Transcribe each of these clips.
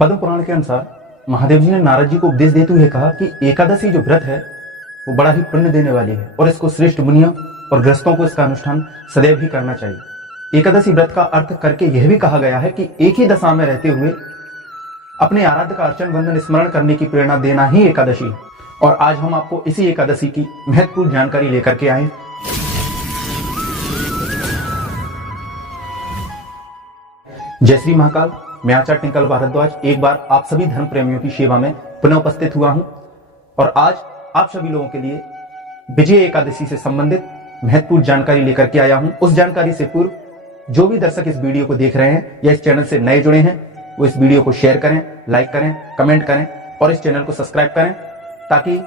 पद्म पुराण के अनुसार महादेव जी ने नारद जी को उपदेश देते हुए कहा कि एकादशी जो व्रत है वो बड़ा ही पुण्य देने वाली है और इसको श्रेष्ठ मुनियों और गृहस्थों को इसका अनुष्ठान सदैव ही करना चाहिए। एकादशी व्रत का अर्थ करके यह भी कहा गया है कि एक ही दशा में रहते हुए अपने आराध्य का अर्चन वंदन स्मरण करने की प्रेरणा देना ही एकादशी है। और आज हम आपको इसी एकादशी की महत्वपूर्ण जानकारी लेकर के आए। जय श्री महाकाल। मैं आचार्य टिंकल भारद्वाज एक बार आप सभी धर्म प्रेमियों की सेवा में पुनः उपस्थित हुआ हूं और आज आप सभी लोगों के लिए विजय एकादशी से संबंधित महत्वपूर्ण जानकारी लेकर के आया हूं। उस जानकारी से पूर्व जो भी दर्शक इस वीडियो को देख रहे हैं या इस चैनल से नए जुड़े हैं वो इस वीडियो को शेयर करें, लाइक करें, कमेंट करें और इस चैनल को सब्सक्राइब करें ताकि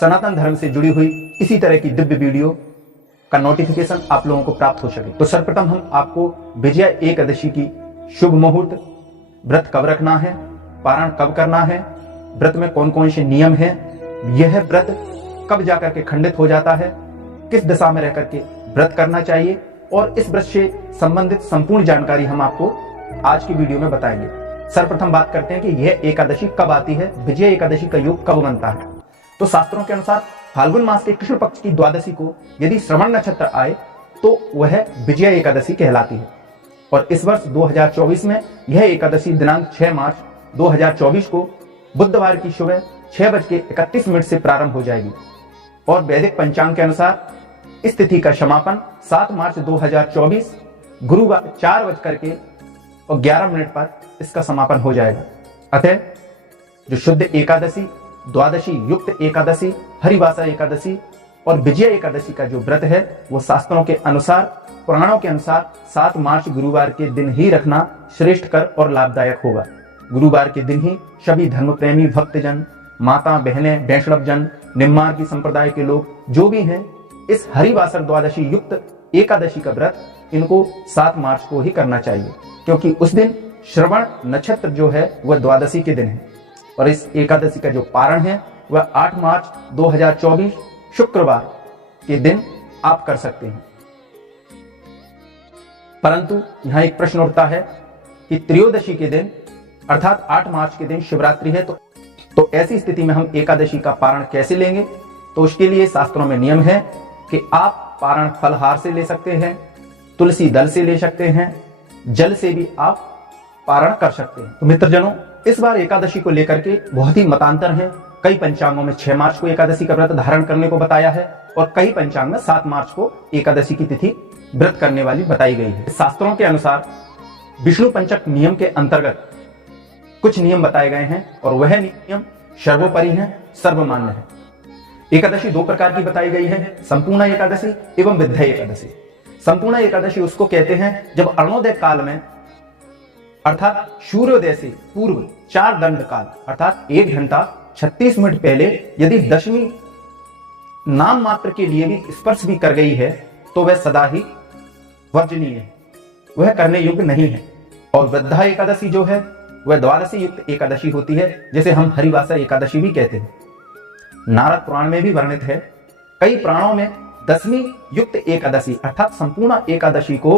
सनातन धर्म से जुड़ी हुई इसी तरह की दिव्य वीडियो का नोटिफिकेशन आप लोगों को प्राप्त हो सके। तो सर्वप्रथम हम आपको विजय एकादशी की शुभ मुहूर्त, व्रत कब रखना है, पारण कब करना है, व्रत में कौन कौन से नियम हैं, यह व्रत कब जाकर के खंडित हो जाता है, किस दशा में रह करके व्रत करना चाहिए और इस व्रत से संबंधित संपूर्ण जानकारी हम आपको आज की वीडियो में बताएंगे। सर्वप्रथम बात करते हैं कि यह एकादशी कब आती है, विजय एकादशी का योग कब बनता है। तो शास्त्रों के अनुसार फाल्गुन मास के कृष्ण पक्ष की द्वादशी को यदि श्रवण नक्षत्र आए तो वह विजय एकादशी कहलाती है और इस वर्ष 2024 में यह एकादशी दिनांक 6 मार्च 2024 को बुधवार की सुबह 6:31 से प्रारंभ हो जाएगी और वैदिक पंचांग के अनुसार इस तिथि का समापन 7 मार्च 2024 गुरुवार 4:11 पर इसका समापन हो जाएगा। अतः जो शुद्ध एकादशी, द्वादशी युक्त एकादशी, हरिवासा एकादशी और विजय एकादशी का जो व्रत है वो शास्त्रों के अनुसार, पुराणों के अनुसार 7 मार्च गुरुवार के दिन ही रखना श्रेष्ठ कर और लाभदायक होगा। गुरुवार के दिन ही सभी धर्म प्रेमी भक्तजन, माता बहनें, वैष्णवजन, निम्मार्गी संप्रदाय के लोग जो भी हैं इस हरिवासर द्वादशी युक्त एकादशी का व्रत इनको 7 मार्च को ही करना चाहिए क्योंकि उस दिन श्रवण नक्षत्र जो है वह द्वादशी के दिन है और इस एकादशी का जो पारण है वह 8 मार्च 2024 शुक्रवार के दिन आप कर सकते हैं। परंतु यहां एक प्रश्न उठता है कि त्रयोदशी के दिन अर्थात 8 मार्च के दिन शिवरात्रि है तो ऐसी स्थिति में हम एकादशी का पारण कैसे लेंगे। तो उसके लिए शास्त्रों में नियम है कि आप पारण फलहार से ले सकते हैं, तुलसी दल से ले सकते हैं, जल से भी आप पारण कर सकते हैं। तो मित्रजनों, इस बार एकादशी को लेकर के बहुत ही मतांतर हैं। कई पंचांगों में 6 मार्च को एकादशी का व्रत धारण करने को बताया है और कई पंचांग में 7 मार्च को एकादशी की तिथि व्रत करने वाली बताई गई है। शास्त्रों के अनुसार विष्णु पंचक नियम के अंतर्गत कुछ नियम बताए गए हैं और वह नियम सर्वोपरि है, सर्वमान्य है। एकादशी 2 प्रकार की बताई गई है, संपूर्ण एकादशी एवं विद्या एकादशी। संपूर्ण एकादशी उसको कहते हैं जब अरुणोदय काल में अर्थात सूर्योदय से पूर्व 4 दंड काल अर्थात 1 घंटा 36 मिनट पहले यदि दशमी नाम मात्र के लिए भी स्पर्श भी कर गई है तो वह सदा ही वर्जनीय है, वह करने योग्य नहीं है। और वृद्धा एकादशी जो है वह द्वादशी युक्त एकादशी होती है जिसे हम हरिवासा एकादशी भी कहते हैं। नारद पुराण में भी वर्णित है, कई पुराणों में 10वीं युक्त एकादशी अर्थात संपूर्ण एकादशी को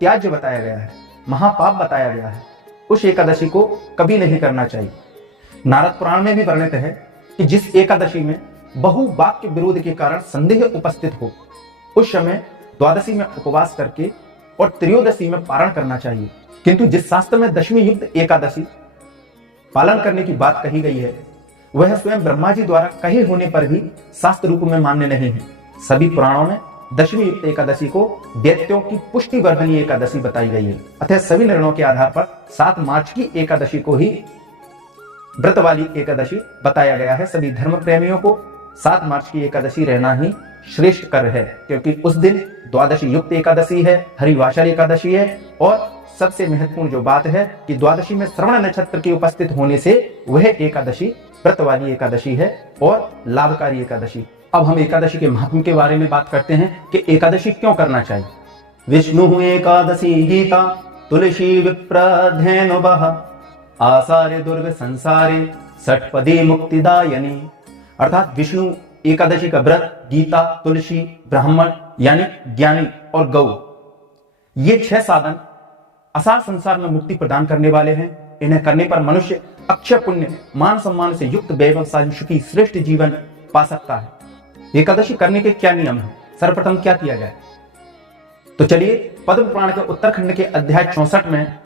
त्याज्य बताया गया है, महापाप बताया गया है। उस एकादशी को कभी नहीं करना चाहिए। नारद पुराण में भी वर्णित है कि जिस एकादशी में बहु वाक्य विरोध के कारण संदेह उपस्थित हो उस समय द्वादशी में उपवास करके और त्रयोदशी में पारण करना चाहिए। किंतु जिस शास्त्र में दशमी युक्त एकादशी पालन करने की बात कही गई है वह स्वयं ब्रह्मा जी द्वारा कहे होने पर भी शास्त्र रूप में मान्य नहीं है। सभी पुराणों में दशमी युक्त एकादशी को दैत्यों की पुष्टि वर्धनीय एकादशी बताई गई है। अतः सभी निर्णयों के आधार पर 7 मार्च की एकादशी को ही व्रत वाली एकादशी बताया गया है। सभी धर्म प्रेमियों को 7 मार्च की एकादशी रहना ही श्रेष्ठ कर है क्योंकि उस दिन द्वादशी युक्त एकादशी है, हरिवासा एकादशी है और सबसे महत्वपूर्ण जो बात है कि द्वादशी में श्रवण नक्षत्र के उपस्थित होने से वह एकादशी व्रत वाली एकादशी है और लाभकारी एकादशी। अब हम एकादशी के महात्म के बारे में बात करते हैं कि एकादशी क्यों करना चाहिए। विष्णु एकादशी गीता तुलसी विप्रधेनुबः आसारे दुर्ग संसारे षटपदी मुक्तिदायनी। अर्थात विष्णु एकादशी का व्रत गीता, तुलसी, ब्राह्मण यानी ज्ञानी और गौ, ये 6 साधन असार संसार में मुक्ति प्रदान करने वाले हैं। इन्हें करने पर मनुष्य अक्षय पुण्य मान सम्मान से युक्त व्यवसाय सुखी श्रेष्ठ जीवन पा सकता है। एकादशी करने के क्या नियम है, सर्वप्रथम क्या किया जाए? तो चलिए पद्म पुराण के उत्तरखंड के अध्याय 64 में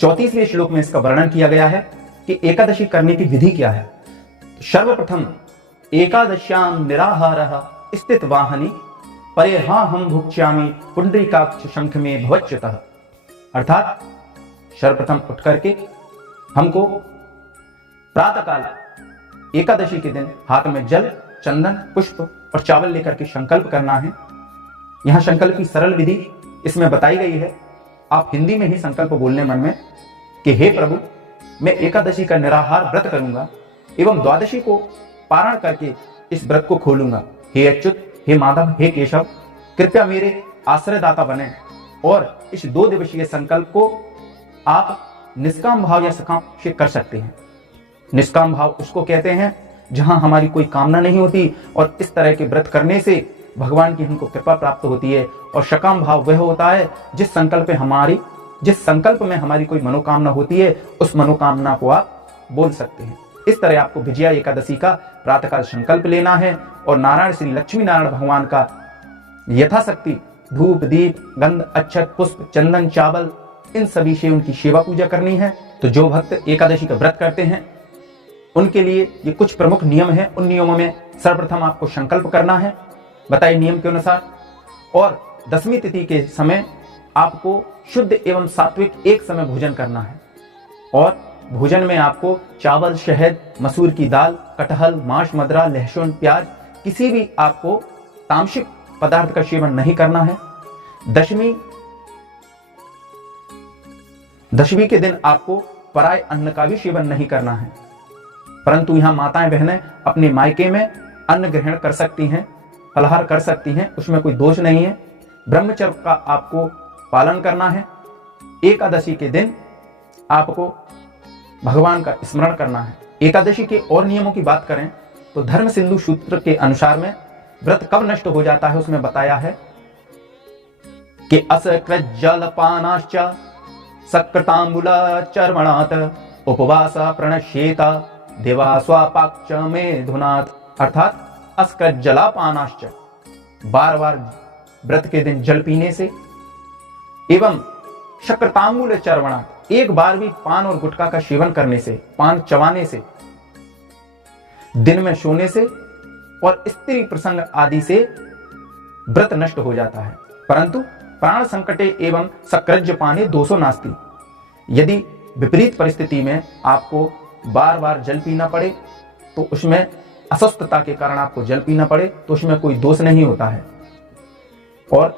34वें श्लोक में इसका वर्णन किया गया है कि एकादशी करने की विधि क्या है। सर्वप्रथम एकादश्याम निराहारः स्थित वाहनी परे हम भुक्ष्यामि पुंडरीकाक्ष शंख में भवच्युतः। अर्थात सर्वप्रथम उठ करके हमको प्रातःकाल एकादशी के दिन हाथ में जल, चंदन, पुष्प और चावल लेकर के संकल्प करना है। यहां संकल्प की सरल विधि इसमें बताई गई है। आप हिंदी में ही संकल्प बोलने मन में कि हे प्रभु, मैं एकादशी का निराहार व्रत करूंगा एवं द्वादशी को पारण करके इस व्रत को खोलूंगा। हे अच्युत, हे माधव, हे केशव, कृपया मेरे आश्रयदाता बने। और इस 2 दिवसीय संकल्प को आप निष्काम भाव या सकाम से कर सकते हैं। निष्काम भाव उसको कहते हैं जहां हमारी कोई कामना नहीं होती और इस तरह के व्रत करने से भगवान की हमको कृपा प्राप्त होती है। और सकाम भाव वह होता है जिस संकल्प में हमारी कोई मनोकामना होती है, उस मनोकामना को आप बोल सकते हैं। इस तरह आपको विजया एकादशी का प्रातःकाल संकल्प लेना है और नारायण श्री लक्ष्मी नारायण भगवान का यथाशक्ति धूप, दीप, गंध, अक्षत, पुष्प, चंदन, चावल, इन सभी से उनकी सेवा पूजा करनी है। तो जो भक्त एकादशी का व्रत करते हैं उनके लिए ये कुछ प्रमुख नियम हैं। उन नियमों में सर्वप्रथम आपको संकल्प करना है, बताइए नियम के अनुसार। और 10वीं तिथि के समय आपको शुद्ध एवं सात्विक एक समय भोजन करना है। और भोजन में आपको चावल, शहद, मसूर की दाल, कटहल, मांस, मदरा, लहसुन, प्याज, किसी भी आपको तामसिक पदार्थ का सेवन नहीं करना है। दशमी के दिन आपको पराय अन्न का भी सेवन नहीं करना है। परंतु यहां माताएं बहनें अपने मायके में अन्न ग्रहण कर सकती हैं, फलाहार कर सकती हैं, उसमें कोई दोष नहीं है। ब्रह्मचर्य का आपको पालन करना है। एकादशी के दिन आपको भगवान का स्मरण करना है। एकादशी के और नियमों की बात करें तो धर्म सिंधु सूत्र के अनुसार में व्रत कब नष्ट हो जाता है उसमें बताया है कि असकृत जलपानाश्च सकृतांबुलाचर्वणात् उपवास प्रणश्येता देवा स्वापाक्ष में धुनात्। अर्थात असकृत जलापानाश्च, बार व्रत के दिन जल पीने से, एवं शक्रतांबुल चर्वणात्, एक बार भी पान और गुटखा का सेवन करने से, पान चबाने से, दिन में सोने से और स्त्री प्रसंग आदि से व्रत नष्ट हो जाता है। परंतु प्राण संकटे एवं सकृज्य पाने दोषो नास्ति। यदि विपरीत परिस्थिति में आपको बार बार जल पीना पड़े तो उसमें अस्वस्थता के कारण आपको जल पीना पड़े तो उसमें कोई दोष नहीं होता है। और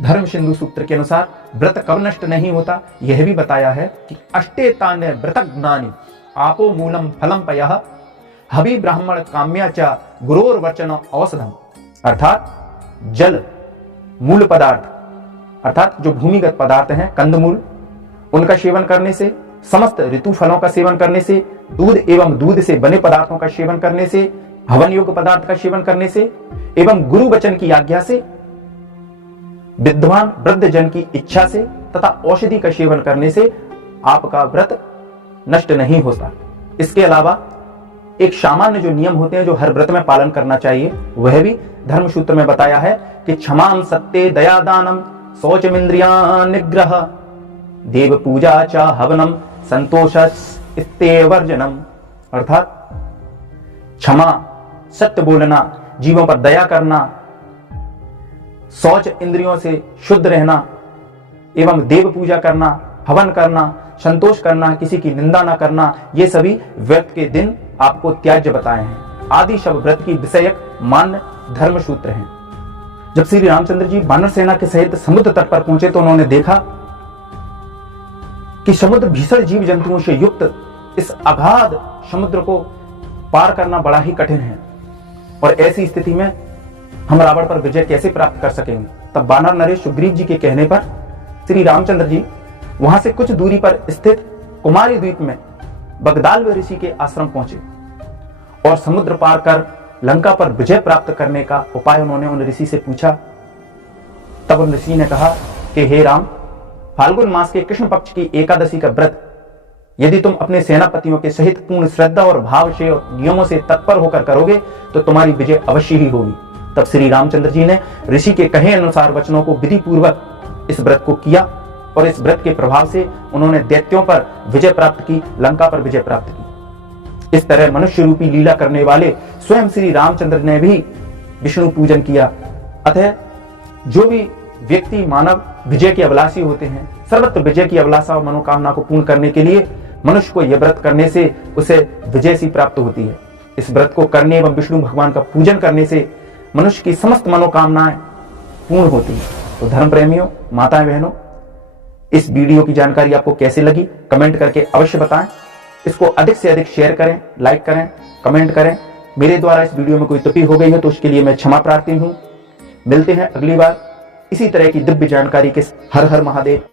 धर्म सिंधु सूत्र के अनुसार व्रत कब नष्ट नहीं होता यह भी बताया है कि अष्टेतान्य व्रतज्ञानी आपो मूलम फलम पयः हवि ब्राह्मण काम्या च गुरोर वचन औषधम। अर्थात जल, मूल पदार्थ अर्थात जो भूमिगत पदार्थ हैं, कंदमूल, उनका सेवन करने से, समस्त ऋतु फलों का सेवन करने से, दूध एवं दूध से बने पदार्थों का सेवन करने से, हवन योग्य पदार्थ का सेवन करने से एवं गुरु वचन की आज्ञा से, विद्वान वृद्ध जन की इच्छा से तथा औषधि का सेवन करने से आपका व्रत नष्ट नहीं होता। इसके अलावा एक सामान्य जो नियम होते हैं जो हर व्रत में पालन करना चाहिए वह भी धर्म सूत्र में बताया है कि क्षमाम सत्ते दया दानम शौचमिंद्रिया निग्रह देव पूजा च हवनम संतोषस्तेवर्जनम। अर्थात क्षमा, सत्य बोलना, जीवों पर दया करना, शौच इंद्रियों से शुद्ध रहना एवं देव पूजा करना, हवन करना, संतोष करना, किसी की निंदा न करना, ये सभी व्रत के दिन आपको त्याज्य बताए हैं। आदि सब व्रत की विषयक मान्य धर्म सूत्र हैं। जब श्री रामचंद्र जी वानर सेना के सहित समुद्र तट पर पहुंचे तो उन्होंने देखा कि समुद्र भीषण जीव जंतुओं से युक्त इस अगाध समुद्र को पार करना बड़ा ही कठिन है और ऐसी स्थिति में हम रावण पर विजय कैसे प्राप्त कर सकेंगे। तब वानर नरेश सुग्रीव जी के कहने पर श्री रामचंद्र जी वहां से कुछ दूरी पर स्थित कुमारी द्वीप में बगदाल ऋषि के आश्रम पहुंचे और समुद्र पार कर लंका पर विजय प्राप्त करने का उपाय उन्होंने उन ऋषि से पूछा। तब उन ऋषि ने कहा कि हे राम, फाल्गुन मास के कृष्ण पक्ष की एकादशी का व्रत यदि तुम अपने सेनापतियों के सहित पूर्ण श्रद्धा और भाव से और नियमों से तत्पर होकर करोगे तो तुम्हारी विजय अवश्य ही होगी। तब श्री रामचंद्र जी ने ऋषि के कहे अनुसार वचनों को विधि पूर्वक इस व्रत को किया और इस व्रत के प्रभाव से उन्होंने दैत्यों पर विजय प्राप्त की, लंका पर विजय प्राप्त की। इस तरह मनुष्य रूपी लीला करने वाले स्वयं श्री रामचंद्र ने भी विष्णु पूजन किया। अतः जो भी व्यक्ति मानव विजय के अभिलाषी होते हैं, सर्वत्र विजय की अभिलाषा और मनोकामना को पूर्ण करने के लिए मनुष्य को यह व्रत करने से उसे विजय सी प्राप्त होती है। इस व्रत को करने एवं विष्णु भगवान का पूजन करने से मनुष्य की समस्त मनोकामनाएं पूर्ण होती है। तो धर्म प्रेमियों, माताएं, बहनों, इस वीडियो की जानकारी आपको कैसे लगी कमेंट करके अवश्य बताएं। इसको अधिक से अधिक शेयर करें, लाइक करें, कमेंट करें। मेरे द्वारा इस वीडियो में कोई त्रुटि हो गई है तो उसके लिए मैं क्षमा प्रार्थी हूं। मिलते हैं अगली बार इसी तरह की दिव्य जानकारी के। हर हर महादेव।